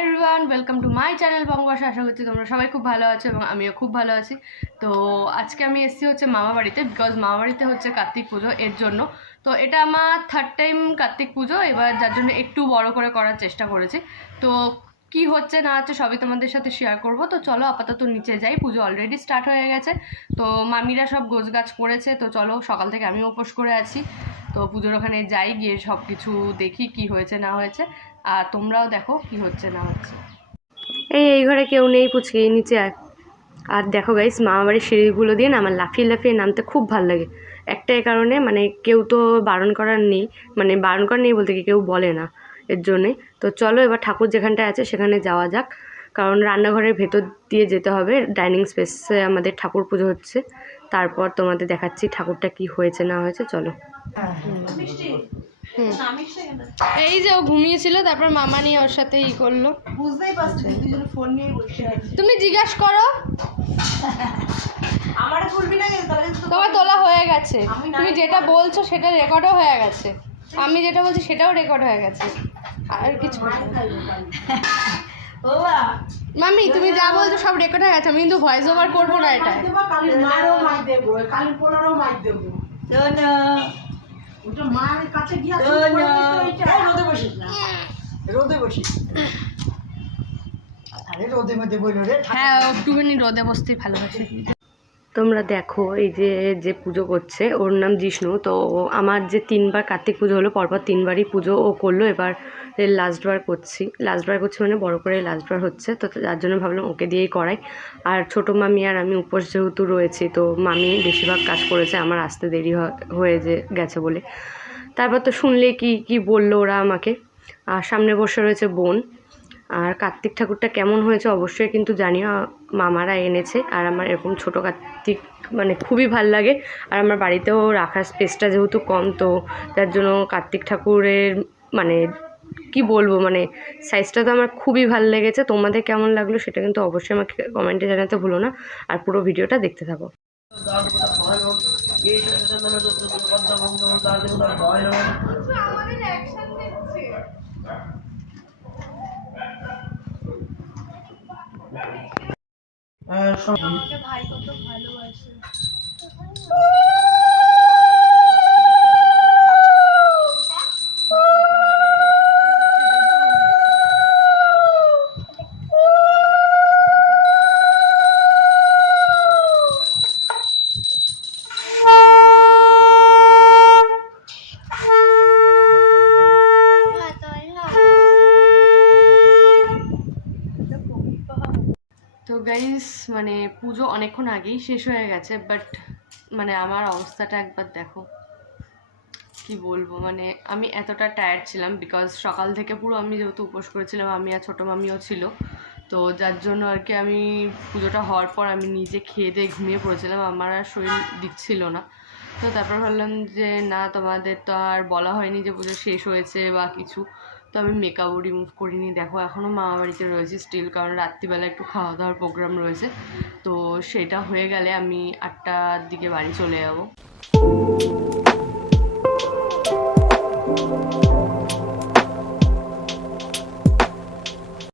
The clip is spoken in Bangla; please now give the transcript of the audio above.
Everyone, welcome to my channel Bangabasi. আশা করছি তোমরা সবাই খুব ভালো আছো এবং আমিও খুব ভালো আছি। তো আজকে আমি এসেছি হচ্ছে মামা বাড়িতে, বিকজ মামা বাড়িতে হচ্ছে কার্তিক পুজো, এর জন্য। তো এটা আমার থার্ড টাইম কার্তিক পুজো, এবার যার জন্য একটু বড় করে করার চেষ্টা করেছি। তো কি হচ্ছে না হচ্ছে সবই তোমাদের সাথে শেয়ার করব। তো চলো আপাতত নিচে যাই, পুজো অলরেডি স্টার্ট হয়ে গেছে। তো মামিরা সব গোছগাছ করেছে, তো চলো সকাল থেকে আমিও উপোস করে আছি। তো পুজোর ওখানে যাই, গিয়ে সব কিছু দেখি কি হয়েছে না হয়েছে, আর তোমরাও দেখো কি হচ্ছে না হচ্ছে। এই ঘরে কেউ নেই, পুচকে নিচে আয়। আর দেখো গাইস, মামাবাড়ির সিঁড়িগুলো দিয়ে না আমার লাফিয়ে লাফিয়ে নামতে খুব ভালো লাগে। একটাই কারণে, মানে কেউ তো বারণ করার নেই, মানে বারণ করার নেই বলতে কি কেউ বলে না, এর জন্যে। তো চলো এবার ঠাকুর যেখানটায় আছে সেখানে যাওয়া যাক, কারণ রান্নাঘরের ভেতর দিয়ে যেতে হবে। ডাইনিং স্পেসে আমাদের ঠাকুর পুজো হচ্ছে, তারপর তোমাদের দেখাচ্ছি ঠাকুরটা কি হয়েছে না হয়েছে। চলো। এই যে ও ঘুমিয়েছিল, তারপর মামা নিয়ে ওর সাথে ই করলো, বুঝতেই পারছি দুজনে ফোন নিয়ে বসে আছে। তুমি জিজ্ঞাসা করো, আমারে বলবি না কেন? তোমার তোলা হয়ে গেছে, তুমি যেটা বলছো সেটা রেকর্ডও হয়ে গেছে, আমি যেটা বলছি সেটাও রেকর্ড হয়ে গেছে। আর কিছু মামি তুমি যা বলছো সব রেকর্ড হয়ে গেছে, আমি কিন্তু ভয়েস ওভার করবো না এটা। হ্যাঁ, একটুখানি রোদে বসতেই ভালোবাসি। তোমরা দেখো, এই যে পুজো করছে ওর নাম জিষ্ণু। তো আমার যে 3বার কার্তিক পুজো হলো, পরপর 3বারই পুজো ও করলো, এবার লাস্টবার করছি মানে বড় করে লাস্টবার হচ্ছে, তো যার জন্য ভাবলাম ওকে দিয়েই করাই। আর ছোটো মামি আর আমি উপোস যেহেতু রয়েছি, তো মামি বেশিরভাগ কাজ করেছে, আমার আসতে দেরি হয়ে গেছে বলে। তারপর তো শুনলে কি বললো ওরা আমাকে। আর সামনে বসে রয়েছে বোন। আর কার্তিক ঠাকুরটা কেমন হয়েছে অবশ্যই কিন্তু জানিও, মামারা এনেছে। আর আমার এরকম ছোটো কার্তিক মানে খুবই ভাল লাগে। আর আমার বাড়িতেও রাখার স্পেসটা যেহেতু কম, তো তার জন্য কার্তিক ঠাকুরের মানে কি বলবো, মানে সাইজটা তো আমার খুবই ভালো লেগেছে। তোমাদের কেমন লাগলো সেটা কিন্তু অবশ্যই আমাকে কমেন্টে জানাতে ভুলো না, আর পুরো ভিডিওটা দেখতে থাকো। আমাকে ভাই কত ভালোবাসে। তো গাইস, মানে পুজো অনেকক্ষণ আগেই শেষ হয়ে গেছে, বাট মানে আমার অবস্থাটা একবার দেখো, কি বলবো। মানে আমি এতটা টায়ার্ড ছিলাম, বিকজ সকাল থেকে পুরো আমি যেহেতু উপোস করেছিলাম, আমি আর ছোটো মামিও ছিল, তো যার জন্য আর কি আমি পুজোটা হওয়ার পর আমি নিজে খেয়ে দিয়ে ঘুমিয়ে পড়েছিলাম, আমার আর শরীর দিচ্ছিল না। তো তারপর ভাবলাম যে না, তোমাদের তো আর বলা হয়নি যে পুজো শেষ হয়েছে বা কিছু, তো আমি মেকআপও রিমুভ করিনি। দেখো এখনও মামা বাড়িতে রয়েছে স্টিল, কারণ রাত্রিবেলা একটু খাওয়া দাওয়ার প্রোগ্রাম রয়েছে। তো সেটা হয়ে গেলে আমি 8টার দিকে বাড়ি চলে যাবো।